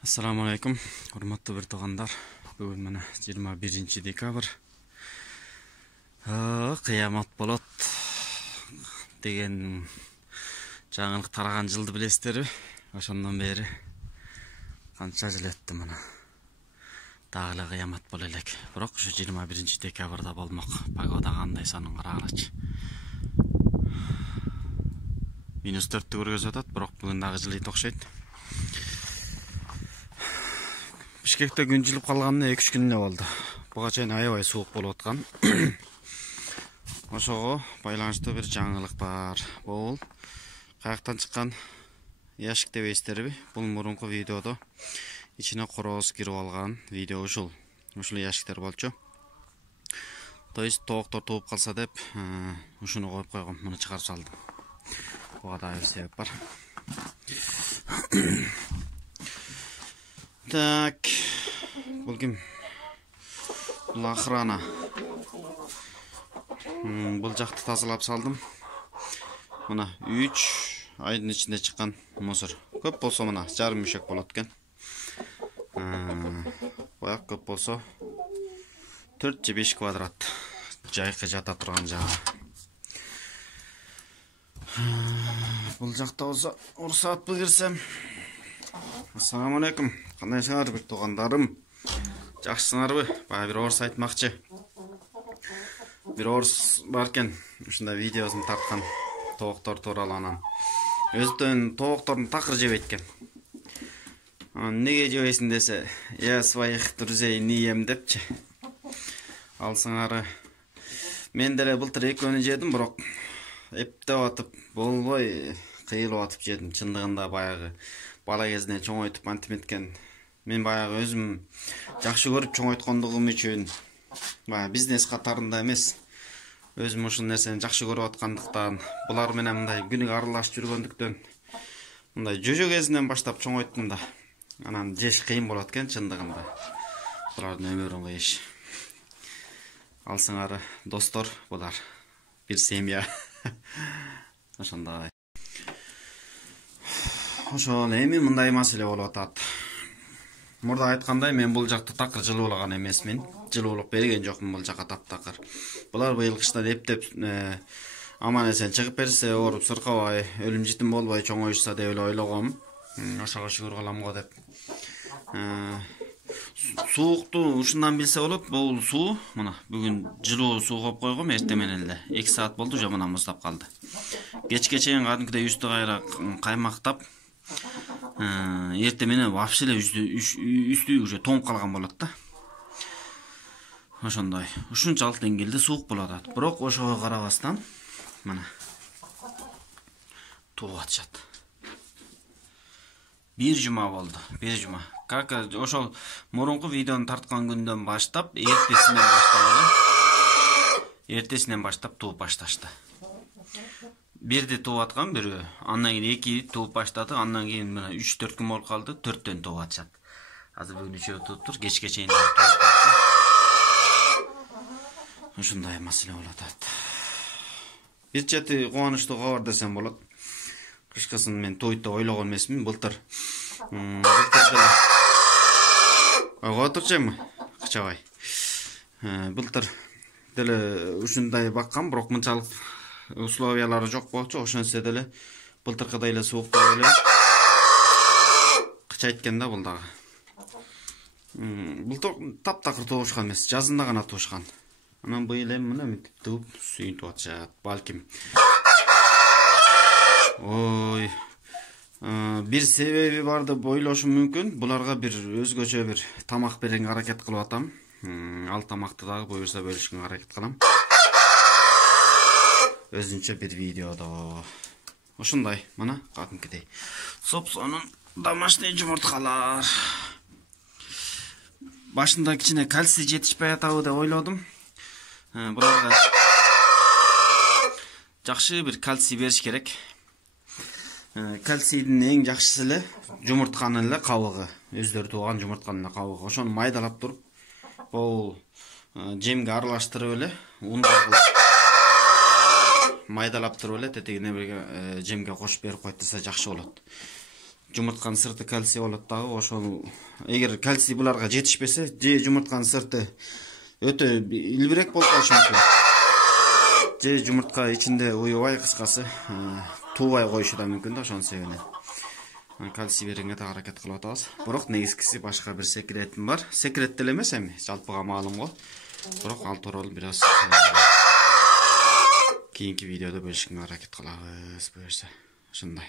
Assalamu alaikum, урматтуу bir туугандар. Бүгүн мына 21 декабрь. Кыямат болот деген жаңылык тараган жылды билесиздерби? Ошондон бери канча жыл өттү мына. Дагы эле кыямат боло элек. Бирок ушу 21 декабрда болмок. Погода кандай сонун карагылачы. -4 көргөзүп атат, бирок бүгүн дагы жылыйт окшойт. Бишкекте күн жылып калганына 2-3 күн эле болду. Буга чейин аябай суук болуп аткан. Ошого байланыштуу бир жаңылык бар. Бул каяктан чыккан яшик дебейсиздерби? Бул мурунку видеодо ичине короз кирип алган видео ушул яшиктер болчу. То есть тооктор тууп калса деп ушуну коюп койгом, муну чыгарып салдым. Буга да бир себеп бар. Так, бул ким? Бул охрана. Бул жакты тазалап салдым. Мына 3 айдын ичинде чыккан мусор. Көп болсо мына жарым мешек болот экен. Бак көп болсо 4 же 5 квадрат жайкы жата турган жагы. Бул жакта болсо урсаатпы кирсем. Assalamu alaikum. Кандайсыңар бир туугандарым? Жакшысыңарбы? Баа бир орус айтмакчы. Бир орус бар экен, ушундай видеосун тарткан тооктор тууралуу анан. Өзүнүн тоокторун такыр жебейт экен. Неге жебейсиң десе, я своих друзей не ем депчи. Алсыңары. Мен деле былтыр экөөнү жедим, бирок эптеп атып болбой кыйылып атып жедим. Чындыгында баягы бала кезинен чоңойтуп антиметкен. Мен баягы өзүм жакшы көрүп чоңойткондугум үчүн баягы бизнес катарында эмес, өзүм ушул нерсени жакшы көрүп аткандыктан, булар менен мындай күнүгө аралашып жүргөндүктөн мындай жөжө кезинен баштап чоңойттум да. Анан жеш кыйын болот экен чындыгында. Булардын өмүрүн кыйыш. Алсыңары достор, булар бир семья. Ошондой. Ошол эми мындай маселе болуп атат. Мурда айткандай, мен бул жакты такыр жылуулаган эмесмин. Жылуулук берген жокмун бул жака таптакыр. Булар быйыл кышта эптеп аман эсен чыгып берсе, ооруп сыркабай, өлүм житим болбой чоңоюшса деп эле ойлогом. Ошого шүгүр кылам го деп. Суукту ушундан билсе болот. Бул суу мына бүгүн жылуу суу коюп койгом, эртең менен эле 2 саат болду, жа мына муздап калды. Кечке чейин кадимкидей үстү кайра каймактап, эртең менен вообще эле үстү уже тоңуп калган болот да. Ошондой. Ушунчалык деңгээлде суук болуп атат. Бирок ошого карабастан мына тууп атышат. Бир жума болду, бир жума. Как ошол мурунку видеону тарткан күндөн баштап, эртесинен баштап тууп башташты. Бирди тууп аткан бирөө, андан кийин 2 тууп баштады, андан кийин мына 3-4 күн болуп калды, 4төн тууп атышат. Азыр бүгүн 3 тууптур, кечке чейин тууп атты. Ушундай маселе болуп атат. Бир чети кубанычтуу кабар десем болот. Кышкысын мен тойт деп ойлогон эмесмин, былтыр отурчаймы, кычабай. Былтыр деле ушундай баккан, бирок мынчалык условиялары жок болчу, ошонсе деле былтыркыдай эле суук болуп эле кычайт экен да бул дагы. Былтыр таптакыр туушкан эмес, жазында гана туушкан. Анан быйыл эми мына мынтип тууп сүйүнтүп атышат, балким. Ой, бир себеби бар деп ойлошум мүмкүн. Буларга бир өзгөчө бир тамак беренге аракет кылып атам. Ал тамакты дагы буюрса бөлүшкөнгө аракет кылам. Өзүнчө бир видеодо. Ошондой, мына кадимкидей. Сопсонун домашний жумурткалар. Башында кичине кальций жетишпей атабы деп ойлодум. Буларга жакшы бир кальций бериш керек. Кальцийдин эң жакшысы эле жумуртканын эле кабыгы, өздөрү тууган жумуртканын эле кабыгы. Ошону майдалап туруп, бул жемге аралаштырып эле, ун майдалап туруп эле тетигине бирге жемге кошуп берип койсо жакшы болот. жумуртканын сырты кальций болот дагы. Ошону эгер кальций буларга жетишпесе, же жумуртканын сырты өтө илбирээк болуп калышы мүмкүн. Же жумуртка ичинде уюбай, кыскасы туубай коюшу да мүмкүн да, ошонун себебинен. Кальций бергенге да аракет кылып атабыз. Бирок негизгиси башка бир секретим бар. Секрет деле эмес эми, жалпыга маалым го. Бирок ал тууралуу бир аз кийинки видеодо бөлүшкөнгө аракет кылабыз, буюрса. Ушундай.